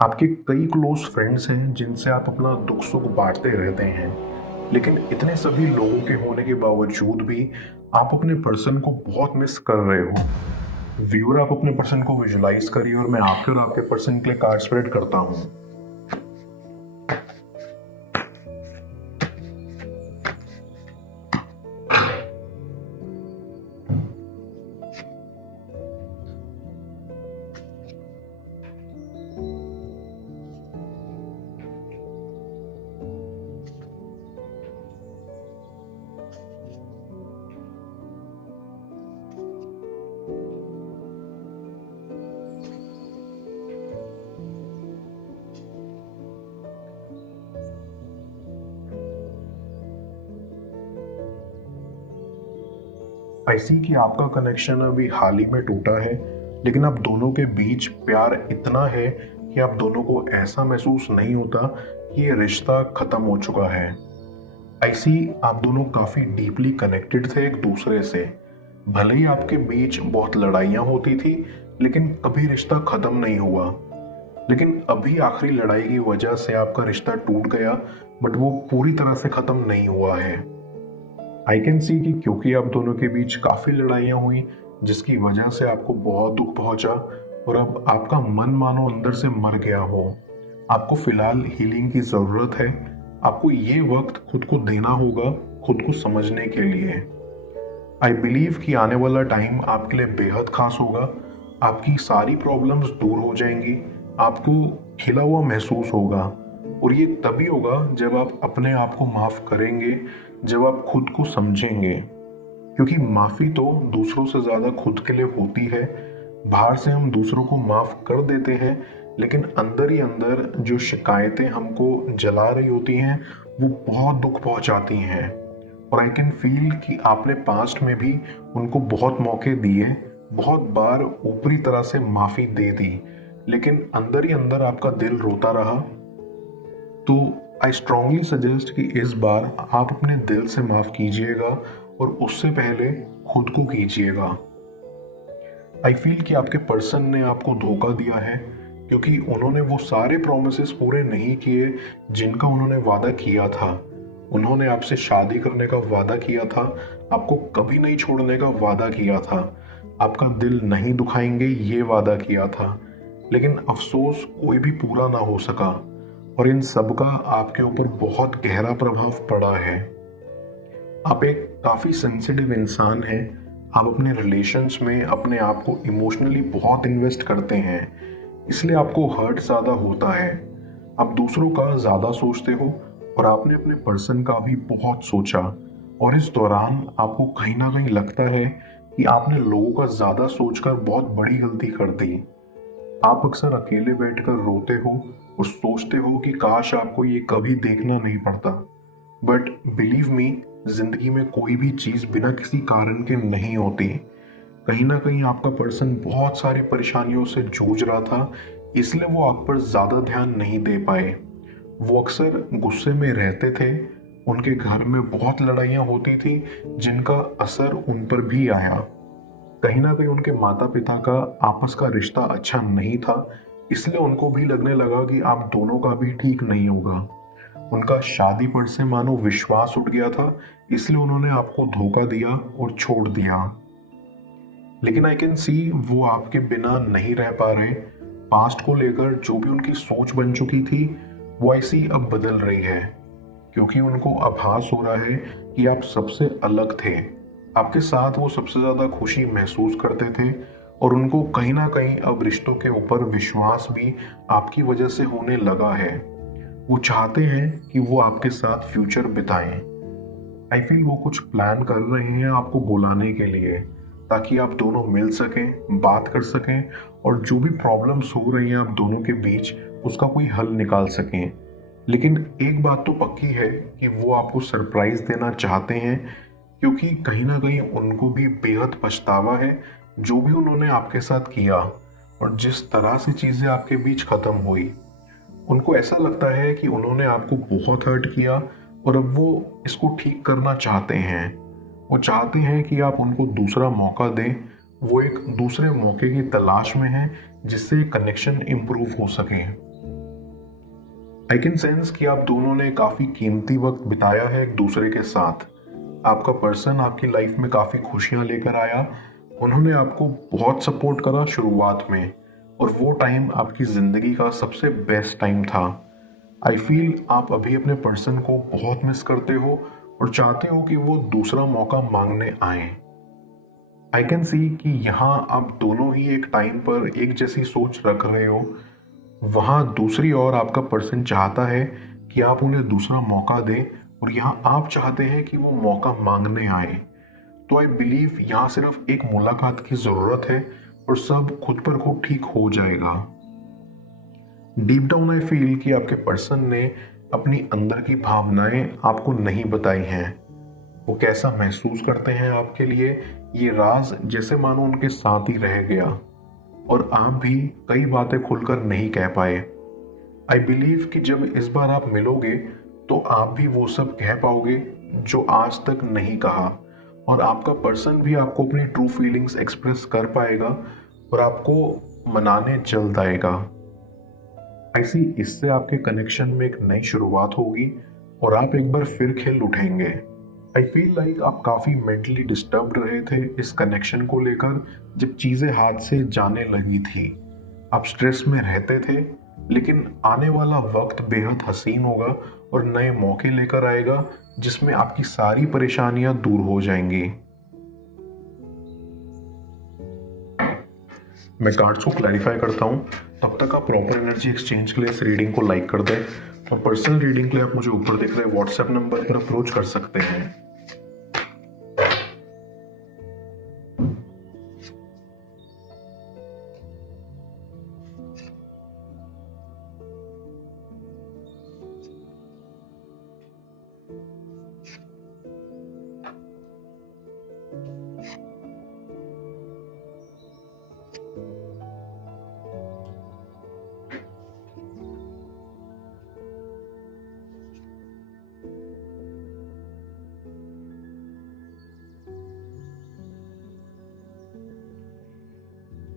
आपके कई close friends हैं जिनसे आप अपना दुख सुख बांटते रहते हैं, लेकिन इतने सभी लोगों के होने के बावजूद भी आप अपने पर्सन को बहुत मिस कर रहे हो। व्यूअर, आप अपने पर्सन को विजुलाइज करिए और मैं आपके और आपके पर्सन के लिए कार्ड स्प्रेड करता हूँ। ऐसी कि आपका कनेक्शन अभी हाल ही में टूटा है, लेकिन आप दोनों के बीच प्यार इतना है कि आप दोनों को ऐसा महसूस नहीं होता कि ये रिश्ता खत्म हो चुका है। ऐसी आप दोनों काफी डीपली कनेक्टेड थे एक दूसरे से। भले ही आपके बीच बहुत लड़ाइयाँ होती थी, लेकिन कभी रिश्ता खत्म नहीं हुआ। लेकिन अभी आखिरी लड़ाई की वजह से आपका रिश्ता टूट गया, बट वो पूरी तरह से खत्म नहीं हुआ है। आई कैन सी कि क्योंकि आप दोनों के बीच काफ़ी लड़ाइयाँ हुई, जिसकी वजह से आपको बहुत दुख पहुंचा और अब आपका मन मानो अंदर से मर गया हो। आपको फिलहाल हीलिंग की ज़रूरत है। आपको ये वक्त खुद को देना होगा, खुद को समझने के लिए। आई बिलीव कि आने वाला टाइम आपके लिए बेहद खास होगा। आपकी सारी प्रॉब्लम्स दूर हो जाएंगी, आपको खिला हुआ महसूस होगा। और ये तभी होगा जब आप अपने आप को माफ़ करेंगे, जब आप खुद को समझेंगे। क्योंकि माफ़ी तो दूसरों से ज़्यादा खुद के लिए होती है। बाहर से हम दूसरों को माफ़ कर देते हैं, लेकिन अंदर ही अंदर जो शिकायतें हमको जला रही होती हैं वो बहुत दुख पहुंचाती हैं। और आई कैन फील कि आपने पास्ट में भी उनको बहुत मौके दिए, बहुत बार ऊपरी तरह से माफ़ी दे दी, लेकिन अंदर ही अंदर आपका दिल रोता रहा। तो आई स्ट्रांगली सजेस्ट कि इस बार आप अपने दिल से माफ़ कीजिएगा और उससे पहले खुद को कीजिएगा। आई फील कि आपके पर्सन ने आपको धोखा दिया है, क्योंकि उन्होंने वो सारे प्रॉमिसेस पूरे नहीं किए जिनका उन्होंने वादा किया था। उन्होंने आपसे शादी करने का वादा किया था, आपको कभी नहीं छोड़ने का वादा किया था, आपका दिल नहीं दुखाएंगे ये वादा किया था, लेकिन अफसोस कोई भी पूरा ना हो सका। और इन सब का आपके ऊपर बहुत गहरा प्रभाव पड़ा है। आप एक काफ़ी सेंसिटिव इंसान हैं। आप अपने रिलेशंस में अपने आप को इमोशनली बहुत इन्वेस्ट करते हैं, इसलिए आपको हर्ट ज़्यादा होता है। आप दूसरों का ज़्यादा सोचते हो और आपने अपने पर्सन का भी बहुत सोचा। और इस दौरान आपको कहीं ना कहीं लगता है कि आपने लोगों का ज़्यादा सोचकर बहुत बड़ी गलती कर दी। आप अक्सर अकेले बैठकर रोते हो और सोचते हो कि काश आपको ये कभी देखना नहीं पड़ता। बट बिलीव मी, जिंदगी में कोई भी चीज़ बिना किसी कारण के नहीं होती। कहीं ना कहीं आपका पर्सन बहुत सारी परेशानियों से जूझ रहा था, इसलिए वो आप पर ज़्यादा ध्यान नहीं दे पाए। वो अक्सर गुस्से में रहते थे, उनके घर में बहुत लड़ाइयाँ होती थी जिनका असर उन पर भी आया। कहीं ना कहीं उनके माता पिता का आपस का रिश्ता अच्छा नहीं था, इसलिए उनको भी लगने लगा कि आप दोनों का भी ठीक नहीं होगा। उनका शादी पर से मानो विश्वास उठ गया था, इसलिए उन्होंने आपको धोखा दिया और छोड़ दिया। लेकिन आई कैन सी वो आपके बिना नहीं रह पा रहे। पास्ट को लेकर जो भी उनकी सोच बन चुकी थी वो ऐसी अब बदल रही है, क्योंकि उनको आभास हो रहा है कि आप सबसे अलग थे। आपके साथ वो सबसे ज़्यादा खुशी महसूस करते थे और उनको कहीं ना कहीं अब रिश्तों के ऊपर विश्वास भी आपकी वजह से होने लगा है। वो चाहते हैं कि वो आपके साथ फ्यूचर बिताएं। आई फील वो कुछ प्लान कर रहे हैं आपको बुलाने के लिए, ताकि आप दोनों मिल सकें, बात कर सकें और जो भी प्रॉब्लम्स हो रही हैं आप दोनों के बीच उसका कोई हल निकाल सकें। लेकिन एक बात तो पक्की है कि वो आपको सरप्राइज देना चाहते हैं, क्योंकि कहीं ना कहीं उनको भी बेहद पछतावा है जो भी उन्होंने आपके साथ किया और जिस तरह से चीज़ें आपके बीच ख़त्म हुई। उनको ऐसा लगता है कि उन्होंने आपको बहुत हर्ट किया और अब वो इसको ठीक करना चाहते हैं। वो चाहते हैं कि आप उनको दूसरा मौका दें। वो एक दूसरे मौके की तलाश में हैं जिससे कनेक्शन इम्प्रूव हो सके। आई कैन सेंस कि आप दोनों ने काफ़ी कीमती वक्त बिताया है एक दूसरे के साथ। आपका पर्सन आपकी लाइफ में काफ़ी खुशियाँ लेकर आया। उन्होंने आपको बहुत सपोर्ट करा शुरुआत में, और वो टाइम आपकी ज़िंदगी का सबसे बेस्ट टाइम था। आई फील आप अभी अपने पर्सन को बहुत मिस करते हो और चाहते हो कि वो दूसरा मौका मांगने आए। आई कैन सी कि यहाँ आप दोनों ही एक टाइम पर एक जैसी सोच रख रहे हो। वहाँ दूसरी ओर आपका पर्सन चाहता है कि आप उन्हें दूसरा मौका दें, और यहाँ आप चाहते हैं कि वो मौका मांगने आए। तो आई बिलीव यहाँ सिर्फ एक मुलाकात की ज़रूरत है और सब खुद पर खुद ठीक हो जाएगा। डीप डाउन आई फील कि आपके पर्सन ने अपनी अंदर की भावनाएं आपको नहीं बताई हैं। वो कैसा महसूस करते हैं आपके लिए, ये राज जैसे मानो उनके साथ ही रह गया, और आप भी कई बातें खुलकर नहीं कह पाए। आई बिलीव कि जब इस बार आप मिलोगे तो आप भी वो सब कह पाओगे जो आज तक नहीं कहा, और आपका पर्सन भी आपको अपनी ट्रू फीलिंग्स एक्सप्रेस कर पाएगा और आपको मनाने जल्द आएगा। ऐसी इससे आपके कनेक्शन में एक नई शुरुआत होगी और आप एक बार फिर खिल उठेंगे। आई फील लाइक आप काफ़ी मेंटली डिस्टर्ब्ड रहे थे इस कनेक्शन को लेकर जब चीज़ें हाथ से जाने लगी थी। आप स्ट्रेस में रहते थे, लेकिन आने वाला वक्त बेहद हसीन होगा और नए मौके लेकर आएगा जिसमें आपकी सारी परेशानियां दूर हो जाएंगी। मैं कार्ड्स को क्लैरिफाई करता हूँ, तब तक आप प्रॉपर एनर्जी एक्सचेंज के लिए इस रीडिंग को लाइक कर दें, और पर्सनल रीडिंग के लिए आप मुझे ऊपर दिख रहे व्हाट्सएप नंबर पर अप्रोच कर सकते हैं।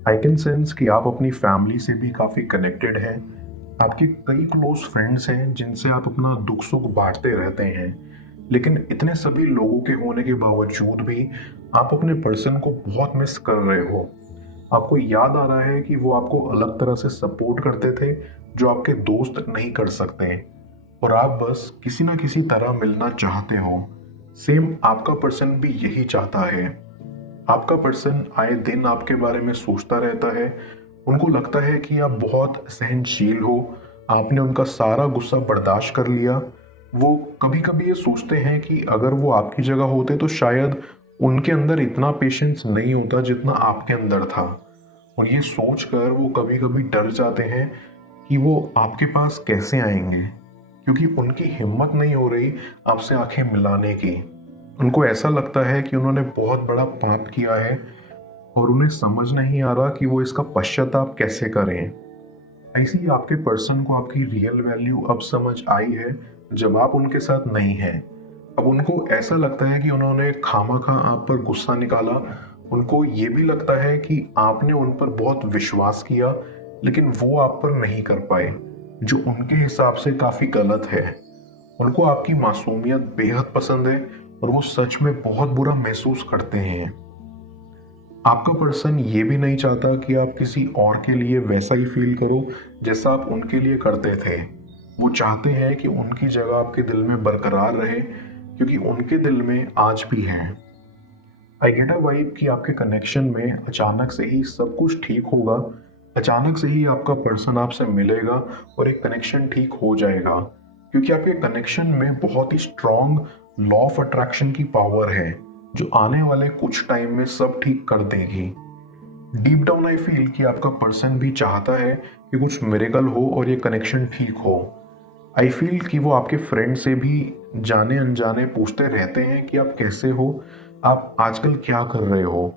आई कैन सेंस कि आप अपनी फैमिली से भी काफ़ी कनेक्टेड हैं। आपके कई क्लोज फ्रेंड्स हैं जिनसे आप अपना दुख सुख बांटते रहते हैं, लेकिन इतने सभी लोगों के होने के बावजूद भी आप अपने पर्सन को बहुत मिस कर रहे हो। आपको याद आ रहा है कि वो आपको अलग तरह से सपोर्ट करते थे जो आपके दोस्त नहीं कर सकते, और आप बस किसी ना किसी तरह मिलना चाहते हो। सेम आपका पर्सन भी यही चाहता है। आपका पर्सन आए दिन आपके बारे में सोचता रहता है। उनको लगता है कि आप बहुत सहनशील हो, आपने उनका सारा गुस्सा बर्दाश्त कर लिया। वो कभी कभी ये सोचते हैं कि अगर वो आपकी जगह होते तो शायद उनके अंदर इतना पेशेंस नहीं होता जितना आपके अंदर था, और ये सोचकर वो कभी कभी डर जाते हैं कि वो आपके पास कैसे आएंगे, क्योंकि उनकी हिम्मत नहीं हो रही आपसे आंखें मिलाने की। उनको ऐसा लगता है कि उन्होंने बहुत बड़ा पाप किया है और उन्हें समझ नहीं आ रहा कि वो इसका पश्चाताप कैसे करें। ऐसे ही आपके पर्सन को आपकी रियल वैल्यू अब समझ आई है जब आप उनके साथ नहीं हैं। अब उनको ऐसा लगता है कि उन्होंने खामखा आप पर गुस्सा निकाला। उनको ये भी लगता है कि आपने उन पर बहुत विश्वास किया, लेकिन वो आप पर नहीं कर पाए, जो उनके हिसाब से काफ़ी गलत है। उनको आपकी मासूमियत बेहद पसंद है और वो सच में बहुत बुरा महसूस करते हैं। आपका पर्सन ये भी नहीं चाहता कि आप किसी और के लिए वैसा ही फील करो जैसा आप उनके लिए करते थे। वो चाहते हैं कि उनकी जगह आपके दिल में बरकरार रहे, क्योंकि उनके दिल में आज भी है। आई गेट अ वाइब कि आपके कनेक्शन में अचानक से ही सब कुछ ठीक होगा। अचानक से ही आपका पर्सन आपसे मिलेगा और एक कनेक्शन ठीक हो जाएगा, क्योंकि आपके कनेक्शन में बहुत ही स्ट्रॉन्ग लॉ ऑफ अट्रैक्शन की पावर है जो आने वाले कुछ टाइम में सब ठीक कर देगी। डीप डाउन आई फील कि आपका पर्सन भी चाहता है कि कुछ मिरेकल हो और ये कनेक्शन ठीक हो। आई फील कि वो आपके फ्रेंड से भी जाने अनजाने पूछते रहते हैं कि आप कैसे हो, आप आजकल क्या कर रहे हो,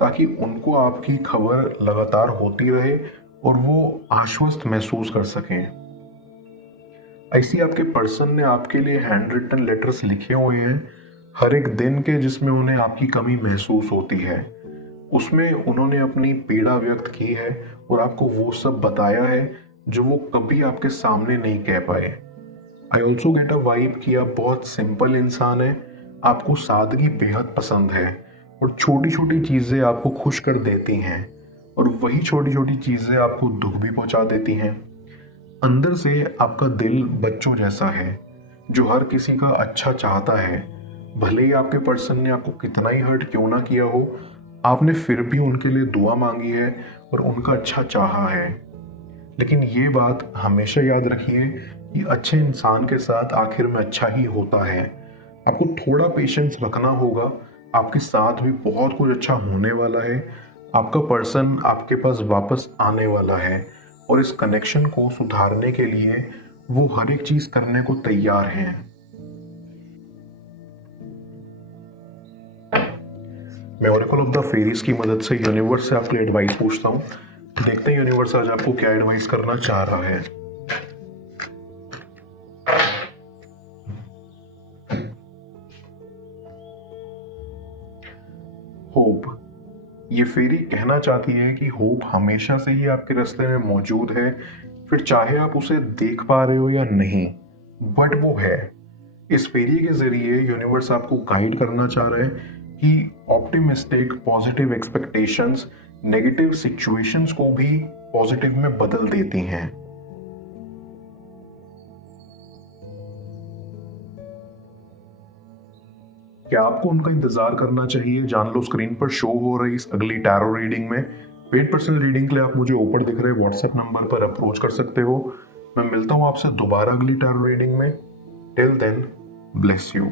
ताकि उनको आपकी खबर लगातार होती रहे और वो आश्वस्त महसूस कर सकें। ऐसी आपके पर्सन ने आपके लिए हैंड रिटन लेटर्स लिखे हुए हैं हर एक दिन के, जिसमें उन्हें आपकी कमी महसूस होती है। उसमें उन्होंने अपनी पीड़ा व्यक्त की है और आपको वो सब बताया है जो वो कभी आपके सामने नहीं कह पाए। I also get a vibe कि आप बहुत सिंपल इंसान हैं, आपको सादगी बेहद पसंद है और छोटी छोटी चीज़ें आपको खुश कर देती हैं और वही छोटी छोटी चीज़ें आपको दुख भी पहुंचा देती हैं। अंदर से आपका दिल बच्चों जैसा है जो हर किसी का अच्छा चाहता है। भले ही आपके पर्सन ने आपको कितना ही हर्ट क्यों ना किया हो, आपने फिर भी उनके लिए दुआ मांगी है और उनका अच्छा चाहा है। लेकिन ये बात हमेशा याद रखिए कि अच्छे इंसान के साथ आखिर में अच्छा ही होता है। आपको थोड़ा पेशेंस रखना होगा, आपके साथ भी बहुत कुछ अच्छा होने वाला है। आपका पर्सन आपके पास वापस आने वाला है और इस कनेक्शन को सुधारने के लिए वो हर एक चीज करने को तैयार हैं। मैं ओरेकल ऑफ द फेरीज की मदद से यूनिवर्स से आपके लिए एडवाइस पूछता हूँ। देखते हैं यूनिवर्स आज आपको क्या एडवाइस करना चाह रहा है। होप, ये फेरी कहना चाहती है कि होप हमेशा से ही आपके रास्ते में मौजूद है, फिर चाहे आप उसे देख पा रहे हो या नहीं, बट वो है। इस फेरी के जरिए यूनिवर्स आपको गाइड करना चाह रहा है कि optimistic positive expectations negative situations को भी पॉजिटिव में बदल देती हैं। क्या आपको उनका इंतजार करना चाहिए? जान लो स्क्रीन पर शो हो रही इस अगली टैरो रीडिंग में। पेड पर्सनल रीडिंग के लिए आप मुझे ऊपर दिख रहे व्हाट्सएप नंबर पर अप्रोच कर सकते हो। मैं मिलता हूं आपसे दोबारा अगली टैरो रीडिंग में। Till then, bless you.